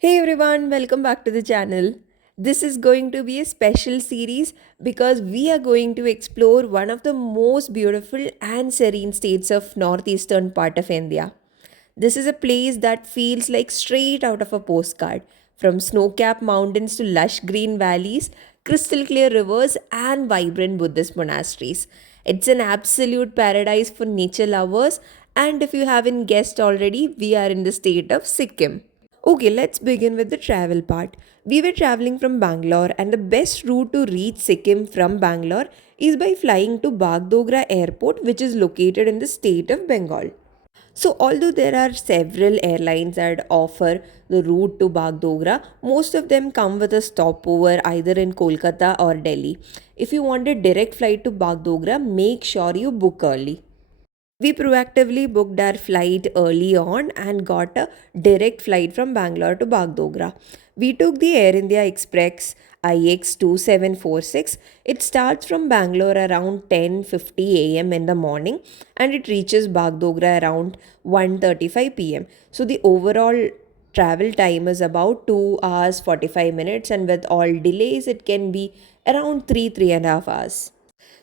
Hey everyone, welcome back to the channel. This is going to be a special series because we are going to explore one of the most beautiful and serene states of northeastern part of India. This is a place that feels like straight out of a postcard, from snow-capped mountains to lush green valleys, crystal clear rivers and vibrant Buddhist monasteries. It's an absolute paradise for nature lovers, and if you haven't guessed already, we are in the state of Sikkim. Okay, let's begin with the travel part. We were traveling from Bangalore, and the best route to reach Sikkim from Bangalore is by flying to Bagdogra Airport, which is located in the state of Bengal. So, although there are several airlines that offer the route to Bagdogra, most of them come with a stopover either in Kolkata or Delhi. If you want a direct flight to Bagdogra, make sure you book early. We proactively booked our flight early on and got a direct flight from Bangalore to Bagdogra. We took the Air India Express IX 2746. It starts from Bangalore around 10:50 a.m. in the morning and it reaches Bagdogra around 1:35 p.m. So the overall travel time is about 2 hours 45 minutes, and with all delays it can be around 3 and a half hours.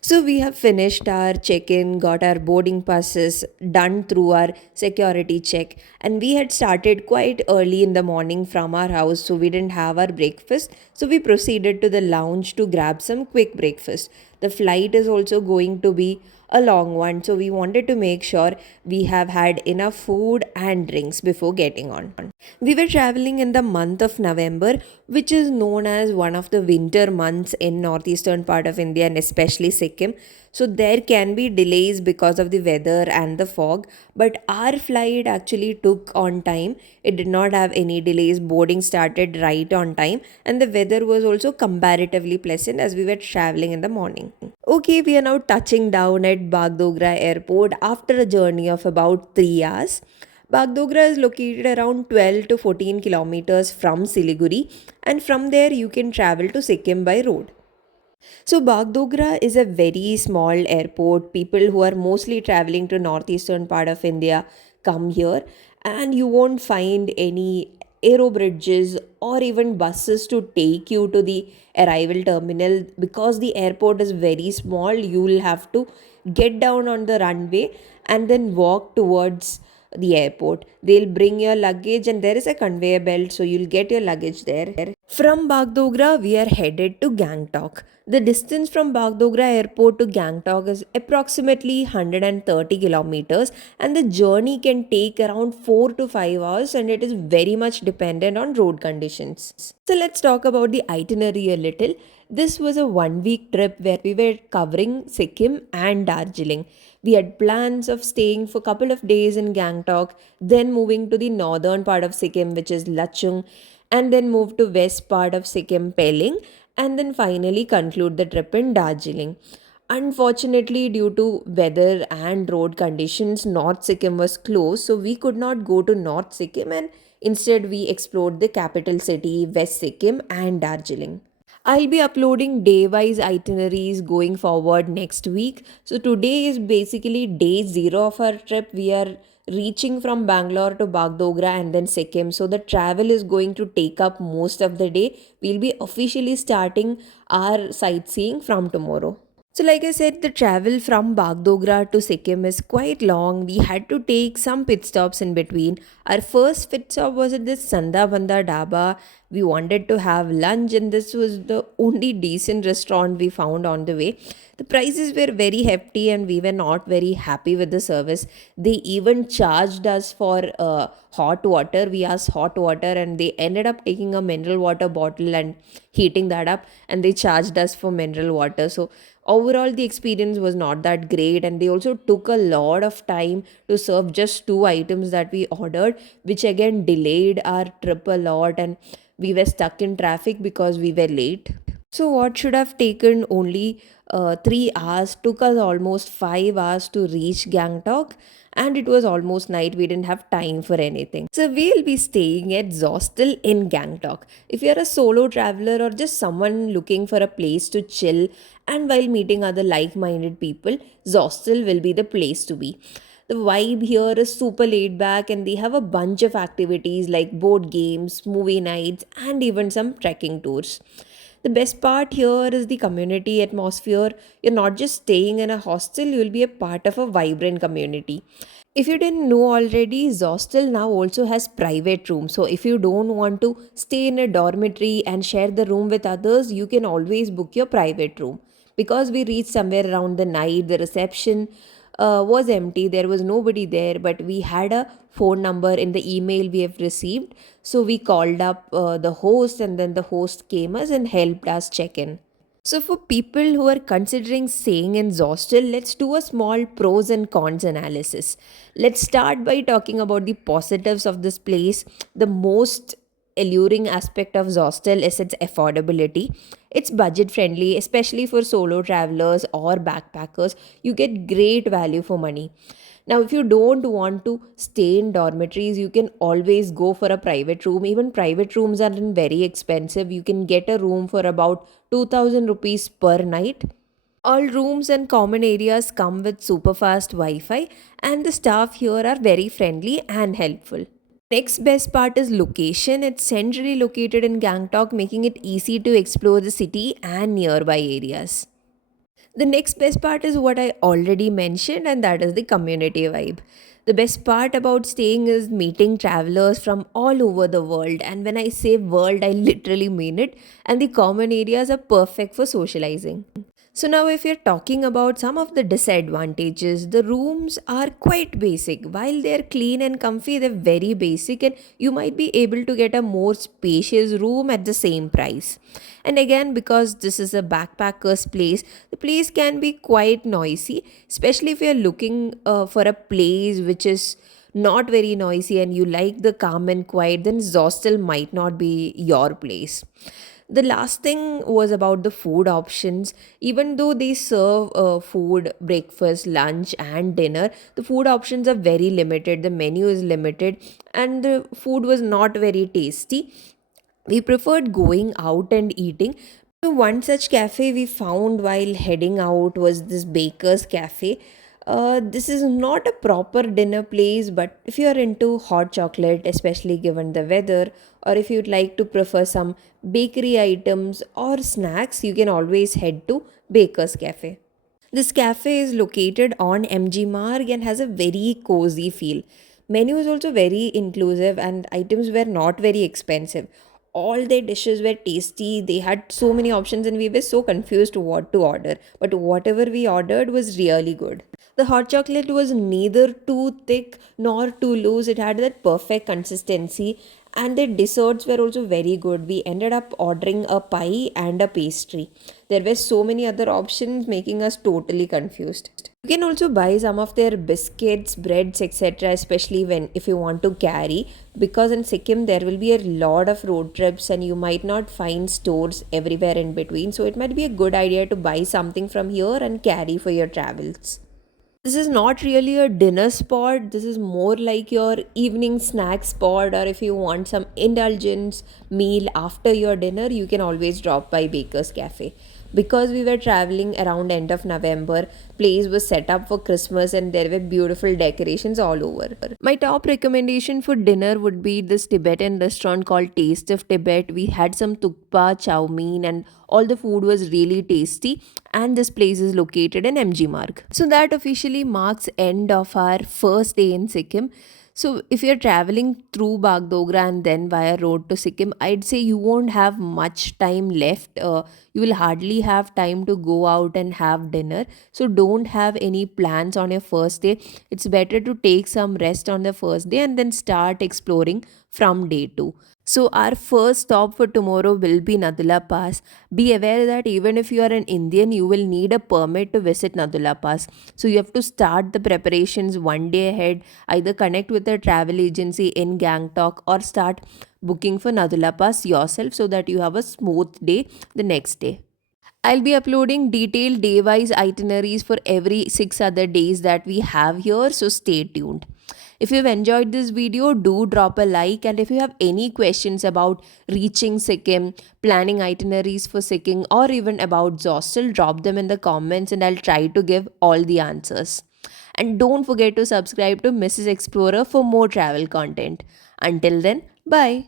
So we have finished our check-in, got our boarding passes done through our security check, and we had started quite early in the morning from our house, so we didn't have our breakfast. So we proceeded to the lounge to grab some quick breakfast. The flight is also going to be a long one, so we wanted to make sure we have had enough food and drinks before getting on. We were traveling in the month of November, which is known as one of the winter months in northeastern part of India and especially Sikkim. So there can be delays because of the weather and the fog, but our flight actually took on time. It did not have any delays. Boarding started right on time, and the weather was also comparatively pleasant as we were traveling in the morning. Okay, we are now touching down at Bagdogra Airport after a journey of about 3 hours. Bagdogra is located around 12 to 14 kilometers from Siliguri, and from there you can travel to Sikkim by road. So Bagdogra is a very small airport. People who are mostly traveling to northeastern part of India come here, and you won't find any aero bridges or even buses to take you to the arrival terminal because the airport is very small. You will have to get down on the runway and then walk towards the airport. They'll bring your luggage and there is a conveyor belt, so you'll get your luggage there. From Bagdogra, we are headed to Gangtok. The distance from Bagdogra airport to Gangtok is approximately 130 kilometers, and the journey can take around 4 to 5 hours, and it is very much dependent on road conditions. So let's talk about the itinerary a little. This was a 1 week trip where we were covering Sikkim and Darjeeling. We had plans of staying for a couple of days in Gangtok, then moving to the northern part of Sikkim, which is Lachung, and then move to west part of Sikkim, Pelling, and then finally conclude the trip in Darjeeling. Unfortunately, due to weather and road conditions, North Sikkim was closed, so we could not go to North Sikkim, and instead we explored the capital city, West Sikkim, and Darjeeling. I'll be uploading day wise itineraries going forward next week. So, today is basically day zero of our trip. We are reaching from Bangalore to Bagdogra and then Sikkim. So, the travel is going to take up most of the day. We'll be officially starting our sightseeing from tomorrow. So, like I said, the travel from Bagdogra to Sikkim is quite long. We had to take some pit stops in between. Our first pit stop was at this Sandabanda Dhaba. We wanted to have lunch, and this was the only decent restaurant we found on the way. The prices were very hefty, and we were not very happy with the service. They even charged us for hot water. We asked hot water, and they ended up taking a mineral water bottle and heating that up, and they charged us for mineral water. So overall the experience was not that great, and they also took a lot of time to serve just two items that we ordered, which again delayed our trip a lot, and we were stuck in traffic because we were late. So what should have taken only 3 hours took us almost 5 hours to reach Gangtok, and it was almost night. We didn't have time for anything. So we'll be staying at Zostel in Gangtok. If you're a solo traveler or just someone looking for a place to chill and while meeting other like-minded people, Zostel will be the place to be. The vibe here is super laid back, and they have a bunch of activities like board games, movie nights, and even some trekking tours. The best part here is the community atmosphere. You're not just staying in a hostel, you'll be a part of a vibrant community. If you didn't know already, Zostel now also has private rooms. So if you don't want to stay in a dormitory and share the room with others, you can always book your private room. Because we reached somewhere around the night, the reception was empty. There was nobody there, but we had a phone number in the email we have received. So we called up the host, and then the host came us and helped us check in. So, for people who are considering staying in Zostel, let's do a small pros and cons analysis. Let's start by talking about the positives of this place. The most alluring aspect of Zostel is its affordability. It's budget friendly, especially for solo travelers or backpackers. You get great value for money. Now, if you don't want to stay in dormitories, you can always go for a private room. Even private rooms aren't very expensive. You can get a room for about 2000 rupees per night. All rooms and common areas come with super fast Wi Fi, and the staff here are very friendly and helpful. Next best part is location. It's centrally located in Gangtok, making it easy to explore the city and nearby areas. The next best part is what I already mentioned, and that is the community vibe. The best part about staying is meeting travelers from all over the world. And when I say world, I literally mean it. And the common areas are perfect for socializing. So, now if you're talking about some of the disadvantages, the rooms are quite basic. While they're clean and comfy, they're very basic, and you might be able to get a more spacious room at the same price. And again, because this is a backpacker's place, the place can be quite noisy, especially if you're looking for a place which is not very noisy and you like the calm and quiet, then Zostel might not be your place. The last thing was about the food options. Even though they serve food, breakfast, lunch, and dinner, the food options are very limited. The menu is limited, and the food was not very tasty. We preferred going out and eating. So one such cafe we found while heading out was this Baker's Cafe. This is not a proper dinner place, but if you are into hot chocolate, especially given the weather, or if you'd like to prefer some bakery items or snacks, you can always head to Baker's Cafe. This cafe is located on MG Marg and has a very cozy feel. Menu is also very inclusive, and items were not very expensive. All their dishes were tasty. They had so many options, and we were so confused what to order. But whatever we ordered was really good. The hot chocolate was neither too thick nor too loose. It had that perfect consistency, and the desserts were also very good. We ended up ordering a pie and a pastry. There were so many other options, making us totally confused. You can also buy some of their biscuits, breads, etc., especially when if you want to carry, because in Sikkim there will be a lot of road trips and you might not find stores everywhere in between. So it might be a good idea to buy something from here and carry for your travels. This is not really a dinner spot. This is more like your evening snack spot, or if you want some indulgence meal after your dinner, you can always drop by Baker's Cafe. Because we were traveling around end of November, place was set up for Christmas and there were beautiful decorations all over. My top recommendation for dinner would be this Tibetan restaurant called Taste of Tibet. We had some tukpa, chow mein, and all the food was really tasty. And this place is located in MG Marg. So that officially marks end of our first day in Sikkim. So if you're traveling through Bagdogra and then via road to Sikkim, I'd say you won't have much time left. You will hardly have time to go out and have dinner. So don't have any plans on your first day. It's better to take some rest on the first day and then start exploring from day two. So our first stop for tomorrow will be Nadula Pass. Be aware that even if you are an Indian, you will need a permit to visit Nadula Pass. So you have to start the preparations one day ahead. Either connect with a travel agency in Gangtok or start booking for Nadula Pass yourself so that you have a smooth day the next day. I'll be uploading detailed day wise itineraries for every 6 other days that we have here, so stay tuned. If you've enjoyed this video, do drop a like, and if you have any questions about reaching Sikkim, planning itineraries for Sikkim, or even about Zostel, drop them in the comments and I'll try to give all the answers. And don't forget to subscribe to Mrs. Explorer for more travel content. Until then, bye.